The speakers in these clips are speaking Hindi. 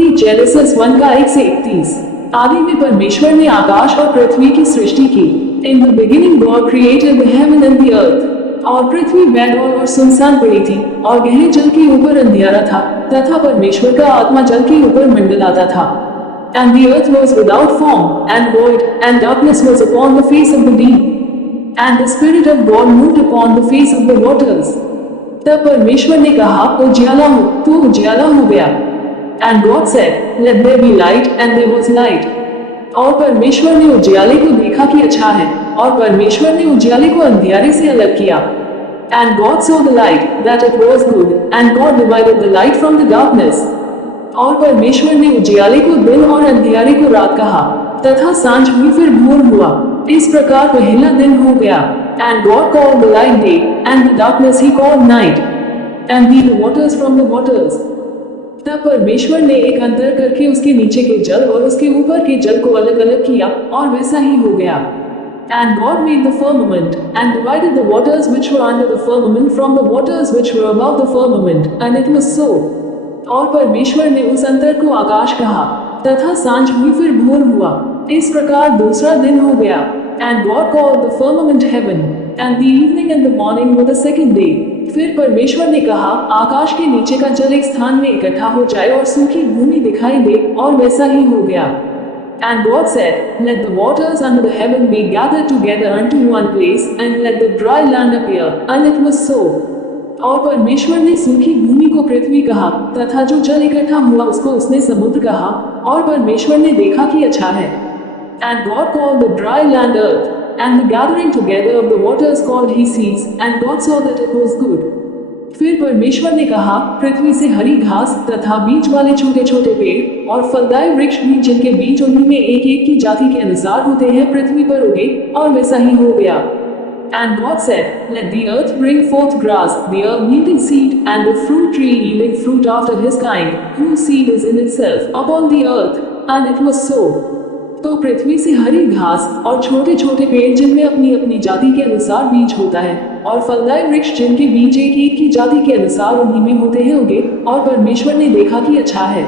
उत्पत्ति जेनेसिस 1 का 1 से 31। आदि में परमेश्वर ने आकाश और पृथ्वी की सृष्टि की। In the beginning God created the heaven and the earth. और पृथ्वी बेडौल और सुनसान पड़ी थी, और गहरे जल के ऊपर अंधियारा था, तथा परमेश्वर का आत्मा जल के ऊपर मंडलाता था। And the earth was without form and void, and darkness was upon the face of the deep. And the Spirit of God moved upon the face of the waters. तब परमेश्वर ने कहा, उजियाला हो, तो उजियाला हो गया। And God said, Let there be light, and there was light. और परमेश्वर ने उजियाले को देखा कि अच्छा है, और परमेश्वर ने उजियाले को अंधियारे से अलग किया। And God saw the light, that it was good, and God divided the light from the darkness. और परमेश्वर ने उजियाले को दिन और अंधियारे को रात कहा, तथा सांझ हुई फिर भोर हुआ। इस प्रकार पहला दिन हो गया। And God called the light day, and the darkness he called night. And the waters from the waters. तब परमेश्वर ने एक अंतर करके उसके नीचे के जल और उसके ऊपर के जल को अलग अलग किया, और वैसा ही हो गया। And God made the firmament, and divided the waters which were under the firmament from the waters which were above the firmament, and it was so. और परमेश्वर ने उस अंतर को आकाश कहा, तथा सांझ हुई फिर भोर हुआ। इस प्रकार दूसरा दिन हो गया। And God called the firmament heaven, and the evening and the morning were the second day. फिर परमेश्वर ने कहा, आकाश के नीचे का जल एक स्थान में इकट्ठा हो जाए और सूखी भूमि दिखाई दे, और वैसा ही हो गया। And God said, Let the waters under the heaven be gathered together unto one place, and let the dry land appear, and it was so. और परमेश्वर ने सूखी भूमि को पृथ्वी कहा, तथा जो जल इकट्ठा हुआ उसको उसने समुद्र कहा, और परमेश्वर ने देखा कि अच्छा है। And God called the dry land earth, and the gathering together of the waters called he seas, and God saw that it was good. फिर परमेश्वर ने कहा, पृथ्वी से हरी घास तथा बीज वाले छोटे छोटे पेड़ और फलदायी वृक्ष भी, जिनके बीज उन्हीं में एक एक की जाति के अनुसार होते हैं, पृथ्वी पर उगे, और वैसा ही हो गया। And God said, Let the earth bring forth grass, the herb yielding seed, and the fruit tree yielding fruit after his kind, whose seed is in itself upon the earth. And it was so. तो पृथ्वी से हरी घास और छोटे छोटे पेड़, जिनमें अपनी अपनी जाति के अनुसार बीज होता है, और फलदायी वृक्ष, जिनके बीज एक एक की जाति के अनुसार उन्हीं में होते हैं, उगे, और परमेश्वर ने देखा कि अच्छा है।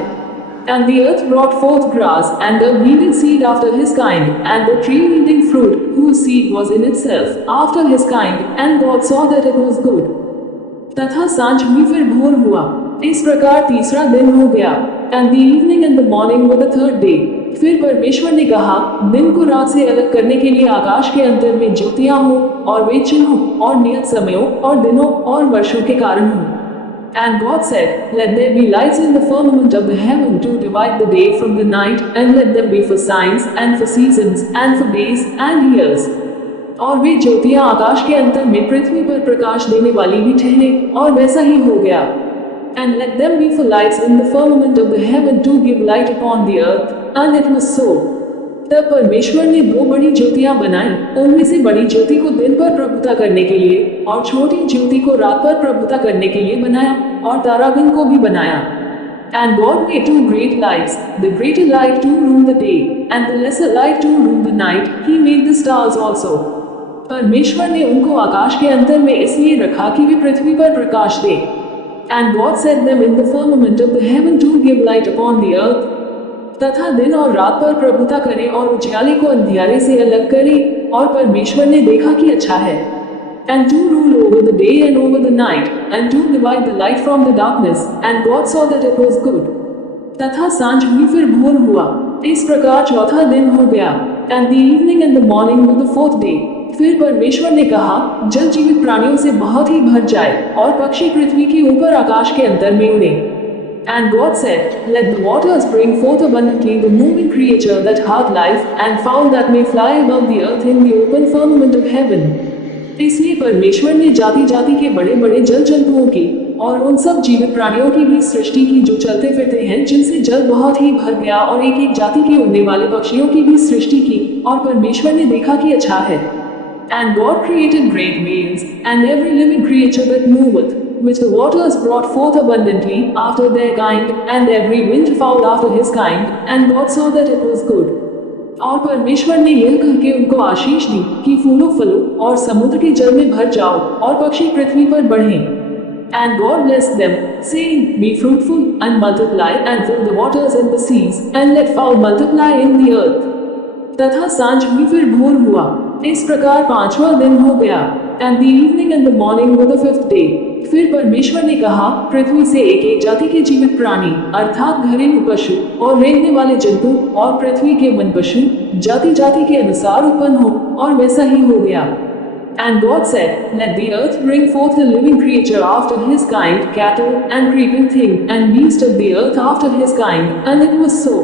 And the earth brought forth grass, and the yielding seed after his kind, and the tree yielding fruit, whose seed was in itself after his kind, and God saw that it was good. तथा सांझ हुई फिर भोर हुआ। इस प्रकार तीसरा दिन हो गया। And the evening and the morning were the third day. फिर परमेश्वर ने कहा, दिन को रात से अलग करने के लिए आकाश के अंतर में ज्योतियां हो, और वे चिन्हों और नियत समयों और दिनों और वर्षों के कारण हो। And God said, Let there be lights in the firmament of the heaven to divide the day from the night, and let them be for signs and for seasons and for days and years. और वे ज्योतियां आकाश के अंतर में पृथ्वी पर प्रकाश देने वाली भी ठहरे, और वैसा ही हो गया। And let them be for lights in the firmament of the heaven to give light upon the earth, and it was so. तब परमेश्वर ने दो बड़ी ज्योतियां बनाई, उनमें से बड़ी ज्योति को दिन पर प्रभुता करने के लिए, और छोटी ज्योति को रात पर प्रभुता करने के लिए बनाया, और तारागण को भी बनाया। And God made two great lights, the greater light to rule the day, and the lesser light to rule the night. He made the stars also. परमेश्वर ने उनको आकाश के अंतर में इसलिए रखा कि वे पृथ्वी पर प्रकाश दे। And God set them in the firmament of the heaven to give light upon the earth. तथा दिन और रात पर प्रभुता करे और उजियाले को अंधियारे से अलग करे, और परमेश्वर ने देखा कि अच्छा है। And to rule over the day and over the night, and to divide the light from the darkness, and God saw that it was good. तथा सांझ हुई फिर भोर हुआ। इस प्रकार चौथा दिन हो गया। And the evening and the morning were the fourth day. फिर परमेश्वर ने कहा, जल जीवित प्राणियों से बहुत ही भर जाए, और पक्षी पृथ्वी के ऊपर आकाश के अंतर में उड़े। And God said, Let the waters bring forth abundantly the moving creature that hath life, and fowl that may fly above the earth in the open firmament of heaven. इसलिए परमेश्वर ने जाति जाति के बड़े बड़े जल जंतुओं की और उन सब जीवित प्राणियों की भी सृष्टि की, जो चलते फिरते हैं, जिनसे जल बहुत ही भर गया, और एक एक जाति के उड़ने वाले पक्षियों की भी सृष्टि की, और परमेश्वर ने देखा कि अच्छा है। And God created great whales, and every living creature that moveth, which the waters brought forth abundantly after their kind, and every winged fowl after his kind, and God saw that it was good. और परमेश्वर ने यह कह के उनको आशीष दी कि फूलो फलो और समुद्र के जल में भर जाओ, और पक्षी पृथ्वी पर बढ़ें। And God blessed them, saying, Be fruitful, and multiply, and fill the waters and the seas, and let fowl multiply in the earth. तथा सांझ हुई फिर भोर हुआ, इस प्रकार पांचवा दिन हो गया। And the evening and the morning were the fifth day. फिर परमेश्वर ने कहा, पृथ्वी से एक एक जाति के जीवित प्राणी अर्थात घरेलू पशु और रेंगने वाले जंतु और पृथ्वी के वन पशु जाति जाति के अनुसार उत्पन्न हो, और वैसा ही हो गया। And God said, Let the earth bring forth a living creature after his kind, cattle and creeping thing, and beast of the earth after his kind, and it was so.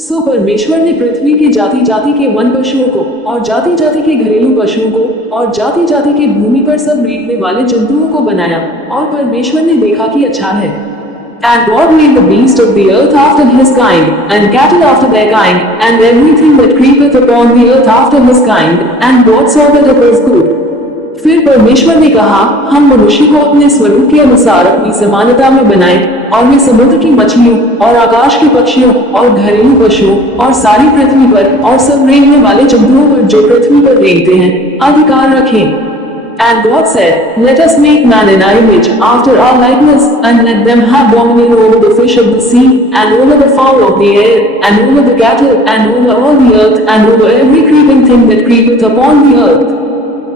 सो परमेश्वर ने पृथ्वी की जाति जाति के वन पशुओं को और जाति जाति के घरेलू पशुओं को और जाति जाति के भूमि पर सब रेंगने वाले जंतुओं को बनाया, और परमेश्वर ने देखा कि अच्छा है। And God made the beast of the earth after his kind, and cattle after their kind, and everything that creepeth upon the earth after his kind, and God saw that it was good. फिर परमेश्वर ने कहा, हम मनुष्य को अपने स्वरूप के अनुसार अपनी समानता में बनाएं, और वे समुद्र की मछलियों और आकाश के पक्षियों और घरेलू पशुओं और सारी पृथ्वी पर और सब रेंगने वाले जंतुओं पर जो पृथ्वी पर रेंगते हैं अधिकार रखें। And God said, Let us make man in our image, after our likeness, and let them have dominion over the fish of the sea, and over the fowl of the air, and over the cattle, and over all the earth, and over every creeping thing that creepeth upon the earth.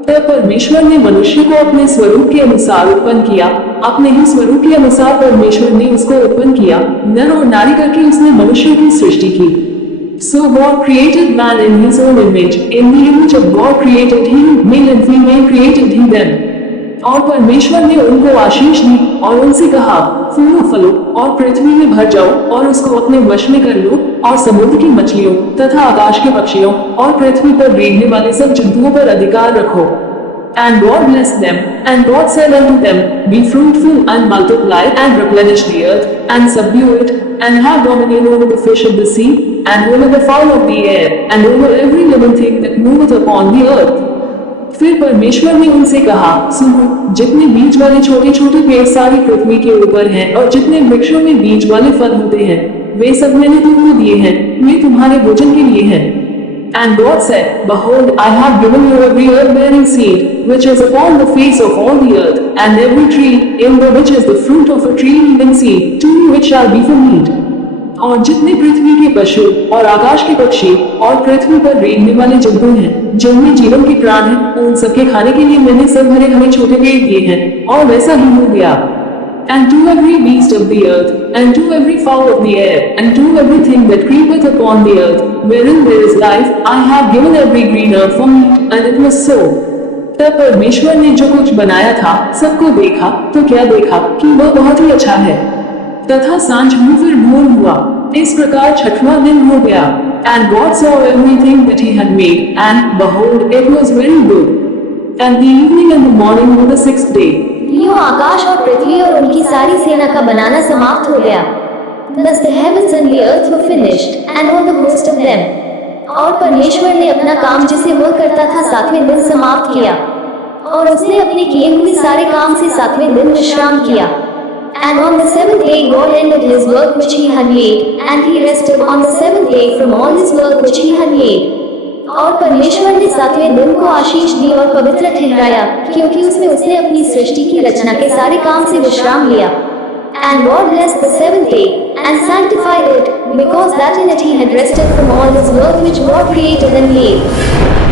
तब परमेश्वर ने मनुष्य को अपने स्वरूप के अनुसार उत्पन्न किया, अपने ही स्वरूप के अनुसार परमेश्वर ने उसको उत्पन्न किया, नर और नारी करके उसने मनुष्य की सृष्टि की। So God created man in his own image, in the image of God created him, male and female created he them. और परमेश्वर ने उनको आशीष दी और उनसे कहा, फूलो फलो और पृथ्वी में भर जाओ और उसको अपने वश में कर लो, और समुद्र की मछलियों तथा आकाश के पक्षियों और पृथ्वी पर रेंगने वाले सब जंतुओं पर अधिकार रखो। And God blessed them, and God said unto them, Be fruitful and multiply and replenish the earth, and subdue it, and have dominion over the fish of the sea, and over the fowl of the air, and over every living thing that moveth upon the earth. फिर परमेश्वर ने उनसे कहा, सुनो, जितने बीज वाले छोटे छोटे पेड़ सारी पृथ्वी के ऊपर हैं, और जितने वृक्षों में बीज वाले फल होते हैं, वे सब मैंने तुमको दिए हैं, वे तुम्हारे भोजन के लिए हैं। And God said, Behold, I have given you every herb-bearing seed, which is upon the face of all the earth, and every tree, in the which is the fruit of a tree yielding seed, to you it shall be for meat. और जितने पृथ्वी के पशु और आकाश के पक्षी और पृथ्वी पर रेंगने वाले जंतु हैं, जिनमें जीवन के प्राण हैं, उन सबके खाने के लिए मैंने सब हरे हरे छोटे पेड़ दिए हैं, और वैसा ही हो गया। And to every beast of the earth, and to every fowl of the air, and to everything that creepeth upon the earth, wherein there is life, I have given every green herb for meat, and it was so. तब परमेश्वर ने जो कुछ बनाया था, सबको देखा, तो क्या देखा कि वह बहुत ही अच्छा है। तथा सांझ हुई फिर भोर हुआ, इस प्रकार छठवां दिन हो गया। And God saw everything that he had made, and behold, it was very good. And the evening and the morning were the sixth day. यूं आकाश और पृथ्वी और उनकी सारी सेना का बनाना समाप्त हो गया। Thus the heavens and the earth were finished, and all the host of them. और परमेश्वर ने अपना काम जिसे वह करता था सातवें दिन समाप्त किया, और उसने अपने किए हुए सारे काम से सातवें दिन विश्राम किया। And on the seventh day God ended his work which he had made, and he rested on the seventh day from all his work which he had made. और परमेश्वर ने सातवें दिन को आशीष दी और पवित्र ठहराया, क्योंकि उसने अपनी सृष्टि की रचना के सारे काम से विश्राम लिया। And God blessed the seventh day and sanctified it, because that in it he had rested from all his work which God created and made.